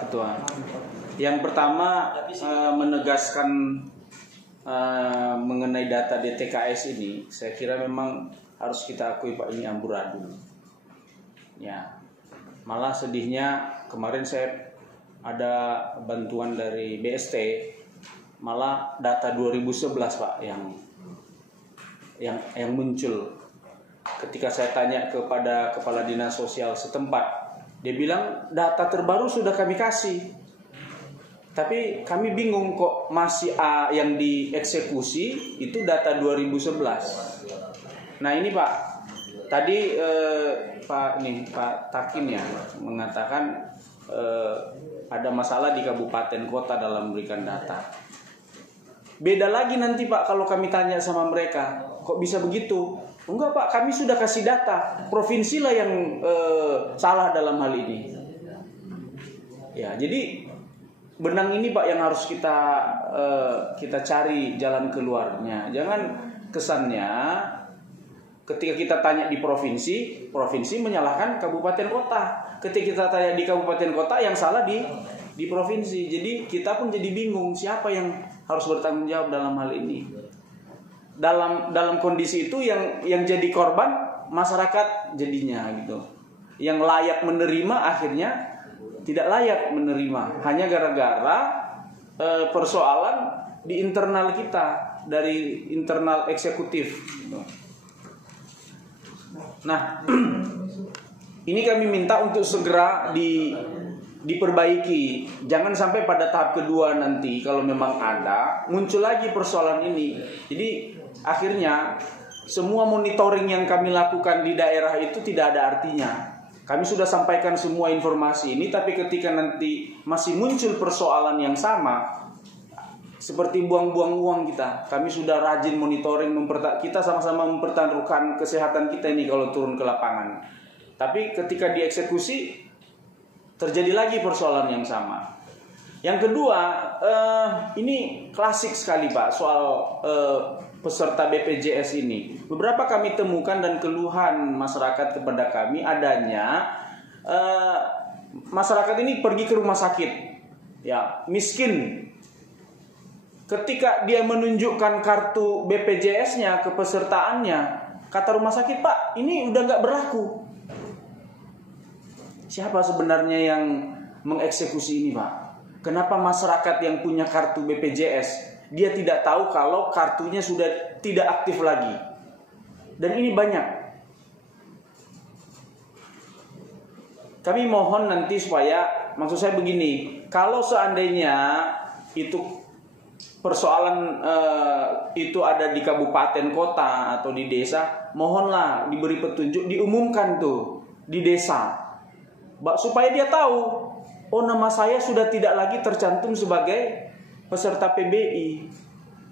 Ketua. Yang pertama menegaskan mengenai data DTKS ini, saya kira memang harus kita akui Pak, ini amburadul. Ya, malah sedihnya kemarin saya ada bantuan dari BST, malah data 2011 Pak yang muncul. Ketika saya tanya kepada kepala dinas sosial setempat, dia bilang data terbaru sudah kami kasih, tapi kami bingung kok masih yang dieksekusi itu data 2011. Nah ini Pak, tadi Pak Takim ya mengatakan ada masalah di kabupaten kota dalam memberikan data. Beda lagi nanti Pak kalau kami tanya sama mereka, kok bisa begitu? Enggak Pak, kami sudah kasih data. Provinsi lah yang salah dalam hal ini. Ya, jadi benang ini Pak yang harus kita cari jalan keluarnya. Jangan kesannya ketika kita tanya di provinsi menyalahkan kabupaten kota. Ketika kita tanya di kabupaten kota, yang salah di provinsi. Jadi kita pun jadi bingung siapa yang harus bertanggung jawab dalam hal ini. Dalam kondisi itu yang jadi korban masyarakat jadinya gitu. Yang layak menerima akhirnya tidak layak menerima hanya gara-gara persoalan di internal kita, dari internal eksekutif gitu. Nah, ini kami minta untuk segera diperbaiki. Jangan sampai pada tahap kedua nanti kalau memang ada muncul lagi persoalan ini. Jadi akhirnya semua monitoring yang kami lakukan di daerah itu tidak ada artinya. Kami sudah sampaikan semua informasi ini, tapi ketika nanti masih muncul persoalan yang sama, seperti buang-buang uang kita. Kami sudah rajin monitoring, kita sama-sama mempertaruhkan kesehatan kita ini kalau turun ke lapangan. Tapi ketika dieksekusi, terjadi lagi persoalan yang sama. Yang kedua, ini klasik sekali Pak, soal peserta BPJS ini. Beberapa kami temukan dan keluhan masyarakat kepada kami adanya masyarakat ini pergi ke rumah sakit, ya miskin. Ketika dia menunjukkan kartu BPJS-nya, kepesertaannya, kata rumah sakit, Pak, ini udah nggak berlaku. Siapa sebenarnya yang mengeksekusi ini Pak? Kenapa masyarakat yang punya kartu BPJS dia tidak tahu kalau kartunya sudah tidak aktif lagi? Dan ini banyak. Kami mohon nanti supaya, maksud saya begini, kalau seandainya itu persoalan itu ada di kabupaten kota atau di desa, mohonlah diberi petunjuk, diumumkan tuh di desa, supaya dia tahu, oh nama saya sudah tidak lagi tercantum sebagai peserta PBI.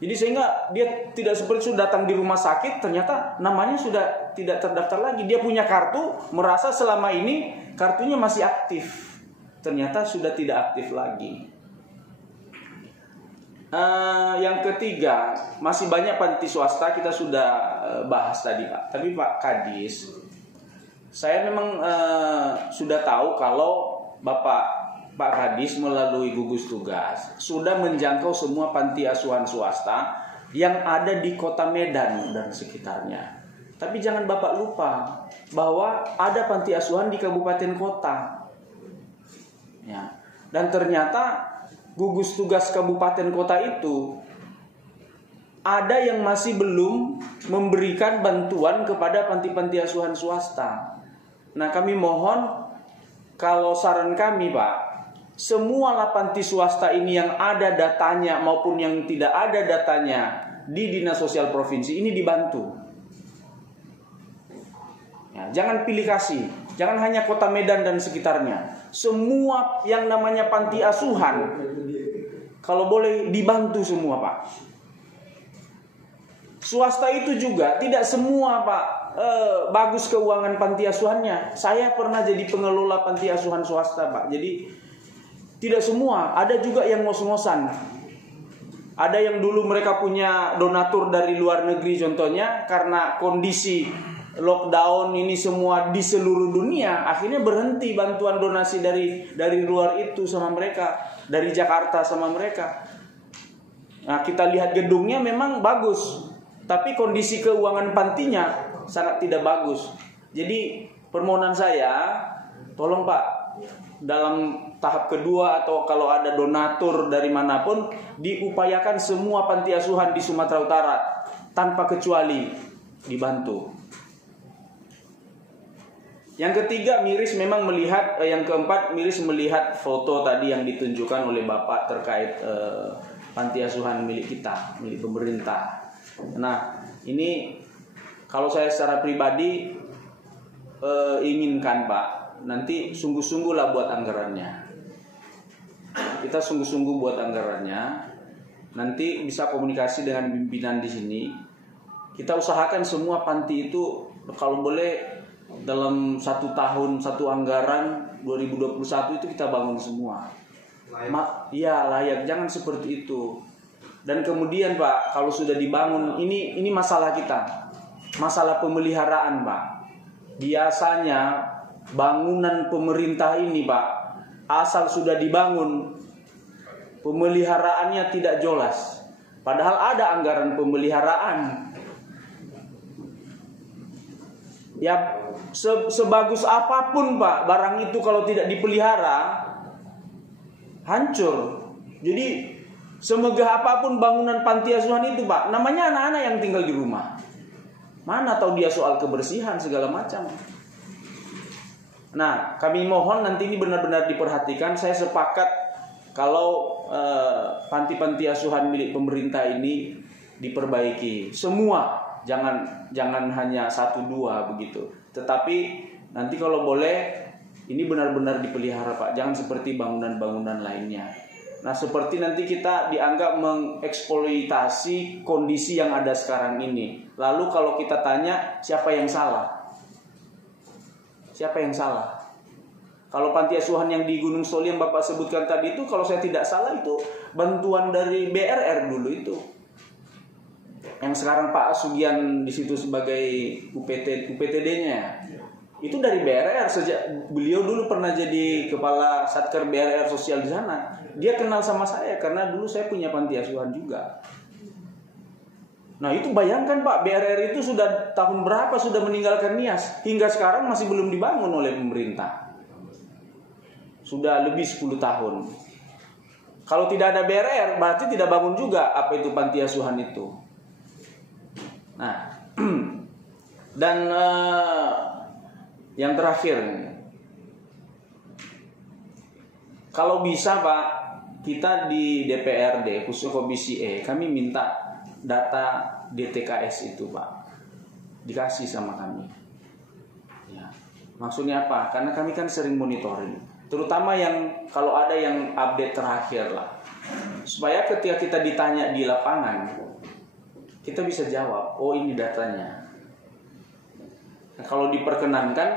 Jadi sehingga dia tidak seperti sudah datang di rumah sakit, ternyata namanya sudah tidak terdaftar lagi. Dia punya kartu, merasa selama ini kartunya masih aktif, ternyata sudah tidak aktif lagi. Yang ketiga, masih banyak panti swasta, kita sudah bahas tadi Pak. Tapi Pak Kadis, saya memang sudah tahu kalau Pak Kadis melalui gugus tugas sudah menjangkau semua panti asuhan swasta yang ada di kota Medan dan sekitarnya. Tapi jangan Bapak lupa bahwa ada panti asuhan di kabupaten kota. Ya. Dan ternyata gugus tugas kabupaten kota itu ada yang masih belum memberikan bantuan kepada panti-panti asuhan swasta. Nah, kami mohon, kalau saran kami Pak, semua panti swasta ini yang ada datanya maupun yang tidak ada datanya di Dinas Sosial Provinsi ini dibantu. Ya, jangan pilih kasih, jangan hanya kota Medan dan sekitarnya. Semua yang namanya panti asuhan, kalau boleh dibantu semua Pak. Swasta itu juga tidak semua Pak bagus keuangan panti asuhannya. Saya pernah jadi pengelola panti asuhan swasta Pak. Jadi tidak semua, ada juga yang ngos-ngosan. Ada yang dulu mereka punya donatur dari luar negeri contohnya, karena kondisi lockdown ini semua di seluruh dunia, akhirnya berhenti bantuan donasi dari luar itu sama mereka, dari Jakarta sama mereka. Nah, kita lihat gedungnya memang bagus, tapi kondisi keuangan pantinya sangat tidak bagus. Jadi permohonan saya, tolong Pak, dalam tahap kedua atau kalau ada donatur dari manapun, diupayakan semua panti asuhan di Sumatera Utara tanpa kecuali dibantu. Yang ketiga, miris memang melihat, yang keempat, miris melihat foto tadi yang ditunjukkan oleh Bapak terkait panti asuhan milik kita, milik pemerintah. Nah, ini kalau saya secara pribadi inginkan Pak, nanti sungguh-sungguhlah buat anggarannya. Kita sungguh-sungguh buat anggarannya. Nanti bisa komunikasi dengan pimpinan di sini. Kita usahakan semua panti itu kalau boleh dalam 1 tahun 1 anggaran 2021 itu kita bangun semua. Layak, jangan seperti itu. Dan kemudian Pak, kalau sudah dibangun, ini masalah kita, masalah pemeliharaan Pak. Biasanya bangunan pemerintah ini Pak, asal sudah dibangun, pemeliharaannya tidak jelas. Padahal ada anggaran pemeliharaan. Ya, sebagus apapun Pak, barang itu kalau tidak dipelihara hancur. Jadi semegah apapun bangunan panti asuhan itu Pak, namanya anak-anak yang tinggal di rumah. Mana tahu dia soal kebersihan segala macam. Nah, kami mohon nanti ini benar-benar diperhatikan. Saya sepakat kalau panti-panti asuhan milik pemerintah ini diperbaiki semua. Jangan hanya 1-2 begitu. Tetapi nanti kalau boleh ini benar-benar dipelihara Pak. Jangan seperti bangunan-bangunan lainnya. Nah, seperti nanti kita dianggap mengeksploitasi kondisi yang ada sekarang ini. Lalu kalau kita tanya, siapa yang salah? Siapa yang salah? Kalau panti asuhan yang di Gunung Soli yang Bapak sebutkan tadi itu, kalau saya tidak salah itu bantuan dari BRR dulu itu. Yang sekarang Pak Sugian di situ sebagai UPTD-nya. Itu dari BRR, sejak beliau dulu pernah jadi kepala Satker BRR sosial di sana. Dia kenal sama saya karena dulu saya punya panti asuhan juga. Nah, itu bayangkan Pak, BRR itu sudah tahun berapa sudah meninggalkan Nias, hingga sekarang masih belum dibangun oleh pemerintah. Sudah lebih 10 tahun. Kalau tidak ada BRR berarti tidak bangun juga apa itu panti asuhan itu. Nah, dan yang terakhir, kalau bisa Pak, kita di DPRD khusus Komisi E, kami minta data DTKS itu Pak, dikasih sama kami. Ya, maksudnya apa? Karena kami kan sering monitoring, terutama yang kalau ada yang update terakhir lah, supaya ketika kita ditanya di lapangan, kita bisa jawab, oh ini datanya. Nah, kalau diperkenankan,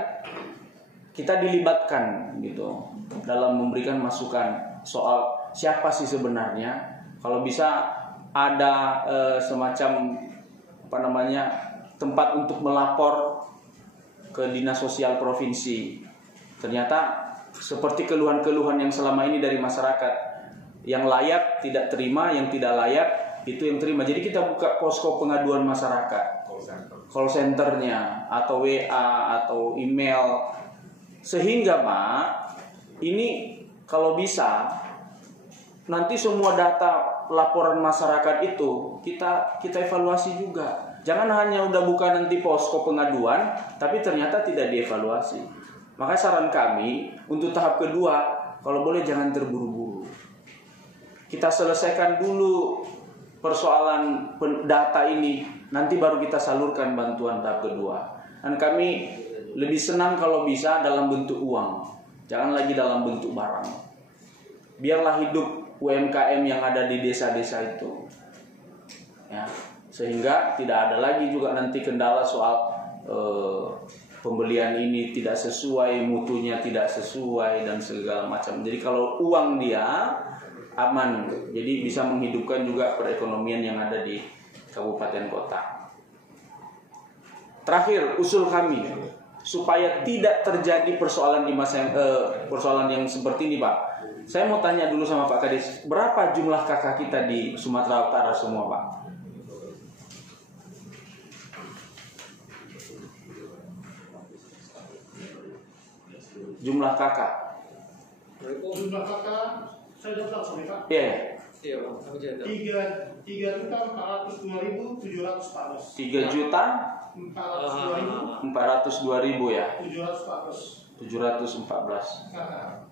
kita dilibatkan gitu dalam memberikan masukan soal siapa sih sebenarnya. Kalau bisa ada semacam tempat untuk melapor ke Dinas Sosial Provinsi. Ternyata seperti keluhan-keluhan yang selama ini dari masyarakat, yang layak tidak terima, yang tidak layak itu yang terima. Jadi kita buka posko pengaduan masyarakat, call centernya, atau WA atau email, sehingga Pak, ini kalau bisa nanti semua data laporan masyarakat itu kita evaluasi juga. Jangan hanya udah buka nanti posko pengaduan tapi ternyata tidak dievaluasi. Makanya saran kami untuk tahap kedua, kalau boleh jangan terburu-buru. Kita selesaikan dulu persoalan data ini, nanti baru kita salurkan bantuan tahap kedua. Dan kami lebih senang kalau bisa dalam bentuk uang, jangan lagi dalam bentuk barang. Biarlah hidup UMKM yang ada di desa-desa itu, ya, sehingga tidak ada lagi juga nanti kendala soal pembelian ini tidak sesuai, mutunya tidak sesuai dan segala macam. Jadi kalau uang dia aman, jadi bisa menghidupkan juga perekonomian yang ada di kabupaten kota. terakhir usul kami supaya tidak terjadi persoalan di masa persoalan yang seperti ini, Pak. Saya mau tanya dulu sama Pak Kades, berapa jumlah kakak kita di Sumatera Utara semua, Pak? Jumlah kakak. Jumlah kakak saya daftar sorry Pak. Iya. Iya Pak. 3.402.714. 3.402.000 ya. 714.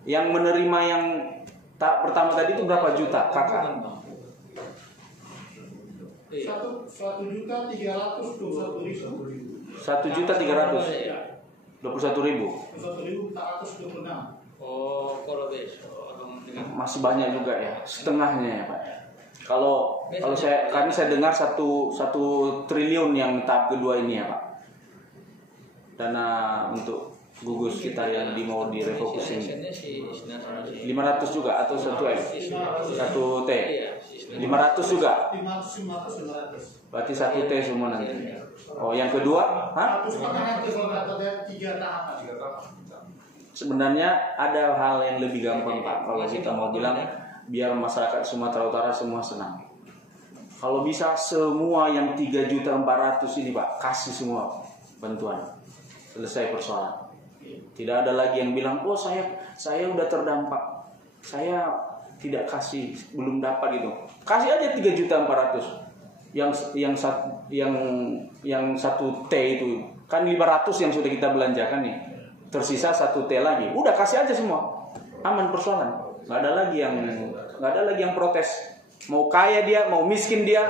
Yang menerima yang pertama tadi itu berapa juta kakak? 1.321.000. 1.321.000. Oh, kalau besok Masih banyak juga ya, setengahnya ya Pak. Kalau kami saya dengar 1 triliun yang tahap kedua ini ya Pak. Dana untuk gugus kita yang mau direfocusing 500 juga atau 1 M 1 T 500 juga, berarti 1 T semua nanti. Oh yang kedua, sebenarnya ada hal yang lebih gampang Pak. Kalau kita mau bilang biar masyarakat Sumatera Utara semua senang, kalau bisa semua yang 3.400.000 ini Pak kasih semua bantuan, selesai persoalan. Tidak ada lagi yang bilang, oh saya udah terdampak, saya tidak kasih, belum dapat gitu. Kasih aja 3.400.000. Yang 1 T itu kan 500 yang sudah kita belanjakan nih. Tersisa 1 T lagi. Udah kasih aja semua. Aman persoalan. Nggak ada lagi yang protes. Mau kaya dia, mau miskin dia,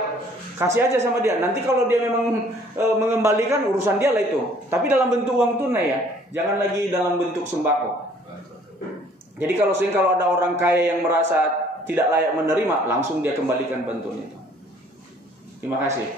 kasih aja sama dia. Nanti kalau dia memang mengembalikan urusan dia lah itu. Tapi dalam bentuk uang tunai ya. Jangan lagi dalam bentuk sembako. Jadi kalau ada orang kaya yang merasa tidak layak menerima, langsung dia kembalikan bantuan itu. Terima kasih.